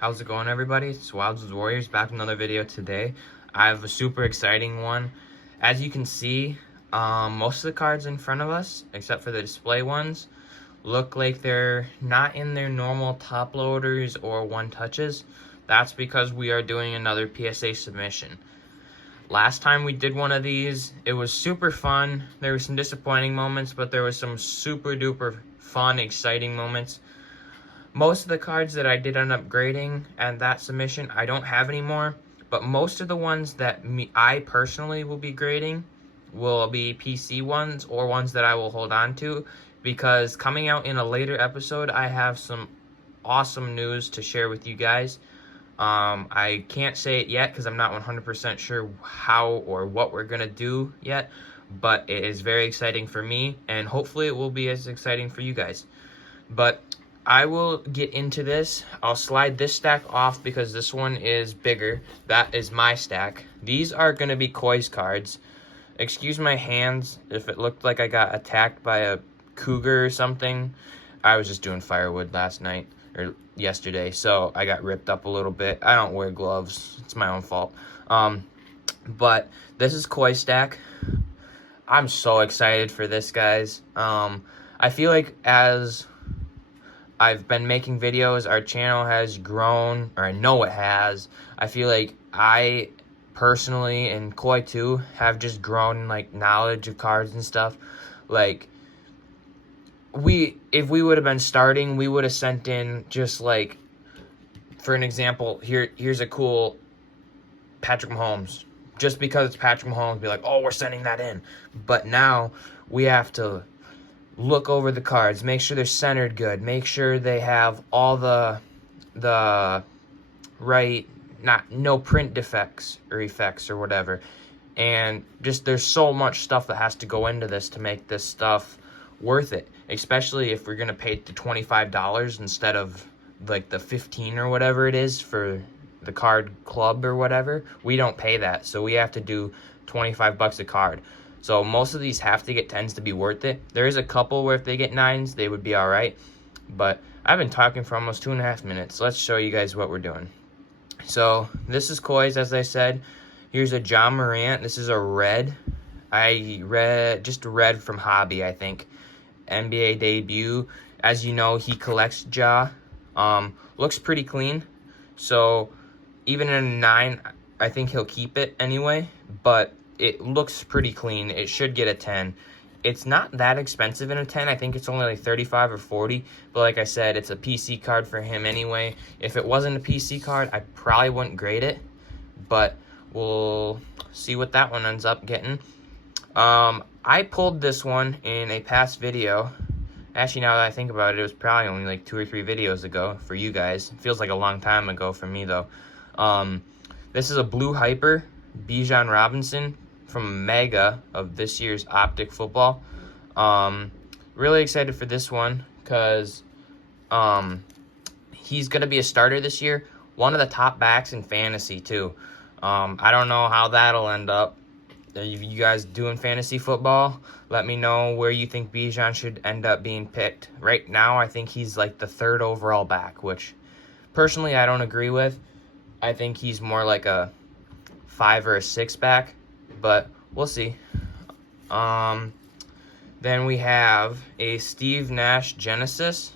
How's it going, everybody? It's Wilds Warriors back with another video today. I have a super exciting one. As you can see, most of the cards in front of us, except for the display ones, look like they're not in their normal top loaders or one touches. That's because we are doing another PSA submission. Last time we did one of these, it was super fun. There were some disappointing moments, but there was some super duper fun, exciting moments. Most of the cards that I did end up grading at that submission, I don't have anymore. But most of the ones that I personally will be grading will be PC ones or ones that I will hold on to. Because coming out in a later episode, I have some awesome news to share with you guys. I can't say it yet because I'm not 100% sure how or what we're going to do yet. But it is very exciting for me, and hopefully it will be as exciting for you guys. But I will get into this. I'll slide this stack off because this one is bigger. That is my stack. These are going to be Koi's cards. Excuse my hands if it looked like I got attacked by a cougar or something. I was just doing firewood last night or yesterday, so I got ripped up a little bit. I don't wear gloves. It's my own fault. But this is Koi's stack. I'm so excited for this, guys. I feel like as I've been making videos, our channel has grown, or I know it has. I feel like I personally, and Koi too, have just grown in like knowledge of cards and stuff. Like, if we would have been starting, we would have sent in just like, for an example, here's a cool Patrick Mahomes. Just because it's Patrick Mahomes, be like, oh, we're sending that in. But now we have to look over the cards, make sure they're centered good, make sure they have all the right, no print defects or effects or whatever. And just there's so much stuff that has to go into this to make this stuff worth it, especially if we're going to pay the $25 instead of like the 15 or whatever it is for the card club or whatever. We don't pay that, so we have to do 25 bucks a card. So most of these have to get 10s to be worth it. There is a couple where if they get 9s, they would be all right. But I've been talking for almost 2.5 minutes. Let's show you guys what we're doing. So this is Koi's, as I said. Here's a John Morant. This is a red. Just a red from Hobby, I think. NBA debut. As you know, he collects Ja. Looks pretty clean. So even in a 9, I think he'll keep it anyway. But it looks pretty clean. It should get a 10. It's not that expensive in a 10. I think it's only like 35 or 40. But like I said, it's a PC card for him anyway. If it wasn't a PC card, I probably wouldn't grade it. But we'll see what that one ends up getting. I pulled this one in a past video. Actually, now that I think about it, it was probably only like 2 or 3 videos ago for you guys. It feels like a long time ago for me, though. This is a Blue Hyper, Bijan Robinson, from Mega of this year's Optic Football. Really excited for this one because he's going to be a starter this year. One of the top backs in fantasy, too. I don't know how that'll end up. You guys doing fantasy football? Let me know where you think Bijan should end up being picked. Right now, I think he's like the 3rd overall back, which personally I don't agree with. I think he's more like a 5 or a 6 back. But we'll see. Then we have a Steve Nash Genesis.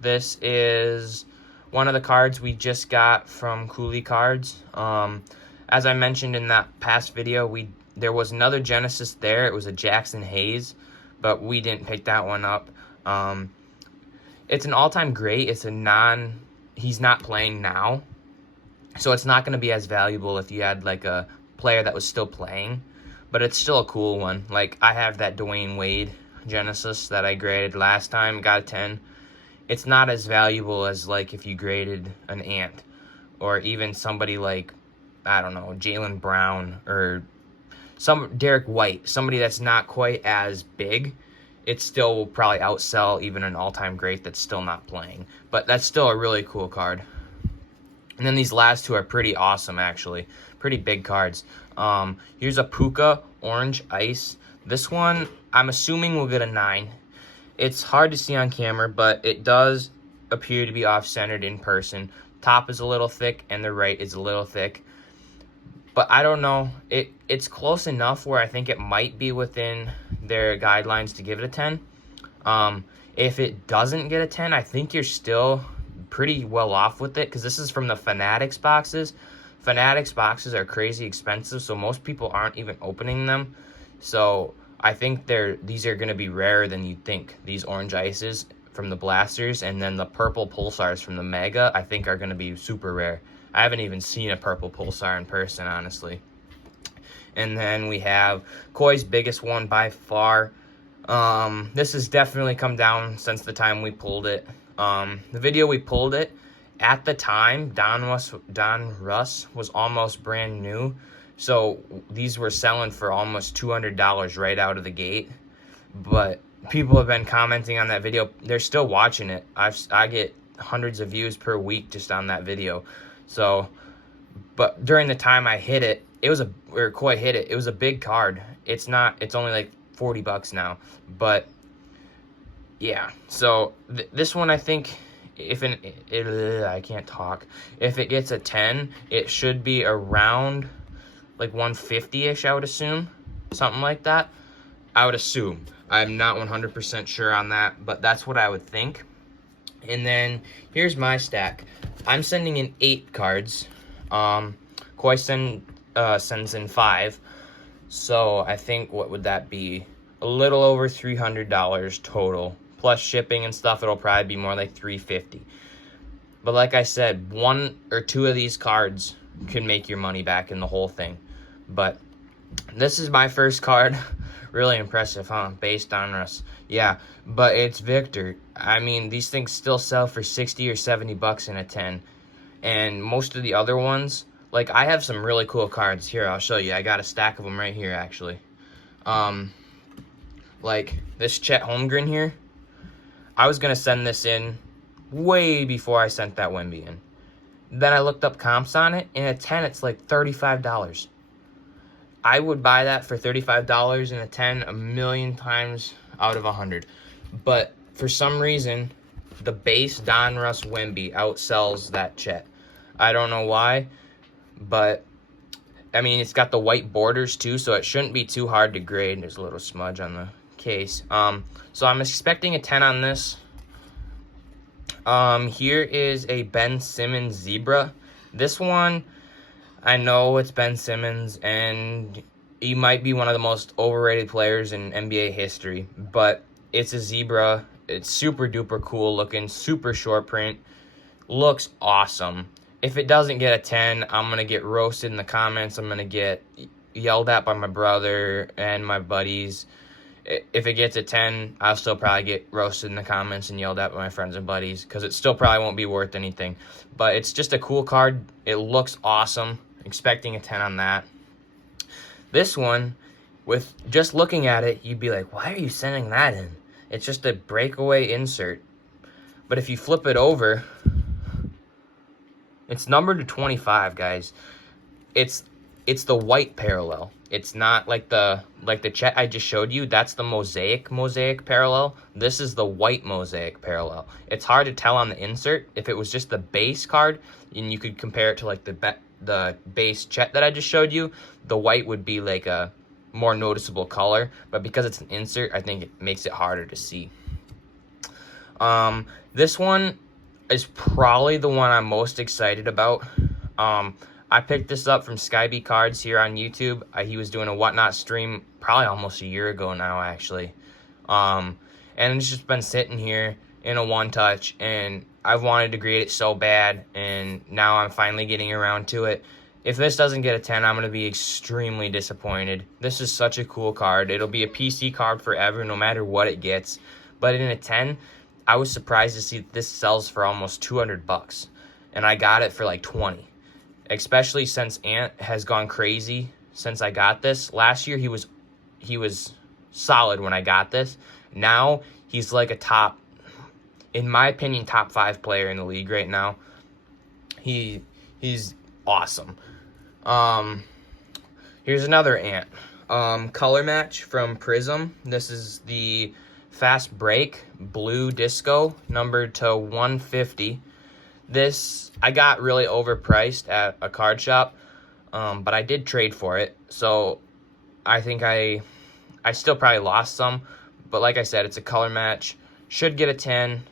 This is one of the cards we just got from Cooley Cards. As I mentioned in that past video, there was another Genesis there. It was a Jackson Hayes, but we didn't pick that one up. It's an all-time great. It's he's not playing now, so it's not going to be as valuable if you had like a player that was still playing, but it's still a cool one. Like, I have that Dwayne Wade Genesis that I graded last time, got a 10. It's not as valuable as like if you graded an Ant or even somebody like, I don't know, Jaylen Brown or some Derek White, somebody that's not quite as big. It still will probably outsell even an all-time great that's still not playing, but that's still a really cool card. And then these last two are pretty awesome, actually. Pretty big cards. Here's a Puka Orange Ice. This one, I'm assuming will get a 9. It's hard to see on camera, but it does appear to be off-centered in person. top is a little thick and the right is a little thick. But I don't know. It's close enough where I think it might be within their guidelines to give it a 10. If it doesn't get a 10, I think you're still pretty well off with it, because this is from the Fanatics boxes. Fanatics boxes are crazy expensive, so most people aren't even opening them. So I think these are going to be rarer than you'd think. These orange ices from the blasters, and then the purple pulsars from the Mega, I think are going to be super rare. I haven't even seen a purple pulsar in person, honestly. And then we have Koi's biggest one by far. This has definitely come down since the time we pulled it. The video we pulled it, at the time, Don Russ was almost brand new. So these were selling for almost $200 right out of the gate. But people have been commenting on that video. They're still watching it. I get hundreds of views per week just on that video. So, but during the time I hit it, Koi hit it, it was a big card. It's only like 40 bucks now. But yeah, so this one, I think, I can't talk. If it gets a 10, it should be around like 150-ish, I would assume. Something like that. I would assume. I'm not 100% sure on that, but that's what I would think. And then here's my stack. I'm sending in 8 cards. Koi sends in 5. So I think, what would that be? A little over $300 total. Plus shipping and stuff, it'll probably be more like $350. But like I said, 1 or 2 of these cards can make your money back in the whole thing. But this is my first card. Really impressive, huh? Based on us. Yeah, but it's Victor. I mean, these things still sell for 60 or 70 bucks in a 10. And most of the other ones, like, I have some really cool cards. Here, I'll show you. I got a stack of them right here, actually. Like, this Chet Holmgren here. I was going to send this in way before I sent that Wemby in. Then I looked up comps on it. In a 10, it's like $35. I would buy that for $35 in a 10 a million times out of 100. But for some reason, the base Don Russ Wemby outsells that Chet. I don't know why, but I mean, it's got the white borders too, so it shouldn't be too hard to grade. There's a little smudge on the case. So I'm expecting a 10 on this. Here is a Ben Simmons Zebra. This one, I know it's Ben Simmons, and he might be one of the most overrated players in NBA history, but it's a Zebra. It's super duper cool looking, super short print. Looks awesome. If it doesn't get a 10, I'm going to get roasted in the comments. I'm going to get yelled at by my brother and my buddies. If it gets a 10, I'll still probably get roasted in the comments and yelled at by my friends and buddies, because it still probably won't be worth anything. But it's just a cool card. It looks awesome. Expecting a 10 on that. This one, with just looking at it, you'd be like, why are you sending that in? It's just a breakaway insert. But if you flip it over, it's numbered to 25, guys. It's the white parallel. It's not like the Chet I just showed you. That's the mosaic parallel. This is the white mosaic parallel. It's hard to tell on the insert. If it was just the base card, and you could compare it to like the base Chet that I just showed you, the white would be like a more noticeable color. But because it's an insert, I think it makes it harder to see. This one is probably the one I'm most excited about. I picked this up from Skyby Cards here on YouTube. He was doing a Whatnot stream probably almost a year ago now, actually. And it's just been sitting here in a one-touch, and I've wanted to grade it so bad, and now I'm finally getting around to it. If this doesn't get a 10, I'm going to be extremely disappointed. This is such a cool card. It'll be a PC card forever, no matter what it gets. But in a 10, I was surprised to see this sells for almost 200 bucks, and I got it for like 20. Especially since Ant has gone crazy since I got this. Last year he was solid when I got this. Now he's like a top, in my opinion, top 5 player in the league right now. He's awesome. Here's another Ant. Color match from Prism. This is the Fast Break Blue Disco, numbered to 150. This, I got really overpriced at a card shop, but I did trade for it. So I think I still probably lost some, but like I said, it's a color match. Should get a 10.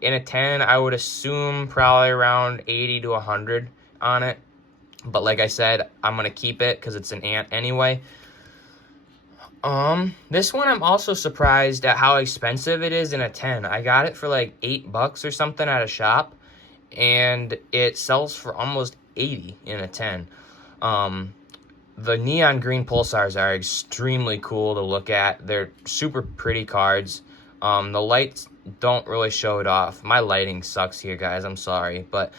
In a 10, I would assume probably around 80 to 100 on it. But like I said, I'm going to keep it because it's an ant anyway. This one I'm also surprised at how expensive it is in a 10. I got it for like $8 or something at a shop, and it sells for almost 80 in a 10. The neon green pulsars are extremely cool to look at. They're super pretty cards. The lights don't really show it off. My lighting sucks here, guys. I'm sorry, but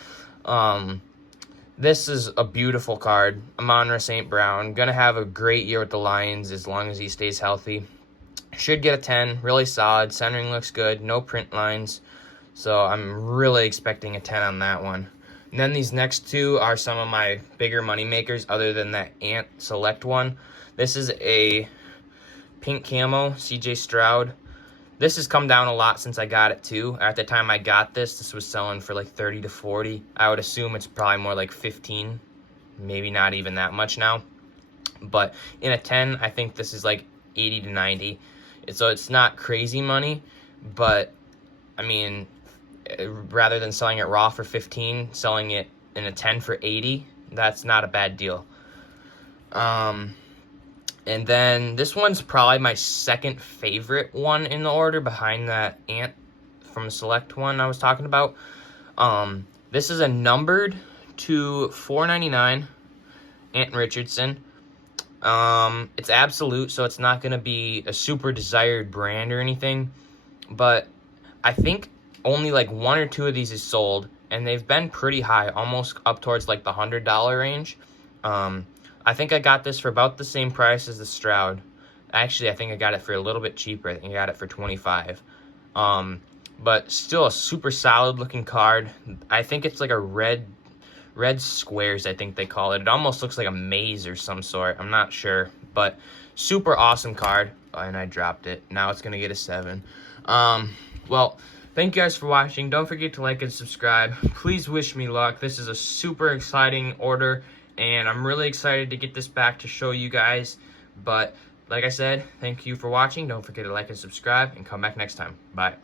this is a beautiful card. Amon-Ra St. Brown, gonna have a great year with the Lions as long as he stays healthy. Should get a 10, really solid. Centering looks good, no print lines. So I'm really expecting a 10 on that one. And then these next two are some of my bigger money makers other than that Ant Select one. This is a pink camo, CJ Stroud. This has come down a lot since I got it too. At the time I got this was selling for like 30 to 40. I would assume it's probably more like 15, maybe not even that much now. But in a 10, I think this is like 80 to 90. So it's not crazy money, but I mean, rather than selling it raw for 15, selling it in a 10 for 80, that's not a bad deal. And then this one's probably my second favorite one in the order behind that Ant from Select one I was talking about. This is a numbered to $4.99 Ant Richardson. It's absolute, so it's not going to be a super desired brand or anything. But I think only like one or two of these is sold, and they've been pretty high, almost up towards like the $100 range. I think I got this for about the same price as the Stroud. Actually, I think I got it for a little bit cheaper. I think I got it for $25. But still a super solid looking card. I think it's like a red squares, I think they call it. It almost looks like a maze or some sort. I'm not sure, but super awesome card. And I dropped it. Now it's going to get a 7. Well, thank you guys for watching. Don't forget to like and subscribe. Please wish me luck. This is a super exciting order, and I'm really excited to get this back to show you guys. But like I said, thank you for watching. Don't forget to like and subscribe, and come back next time. Bye.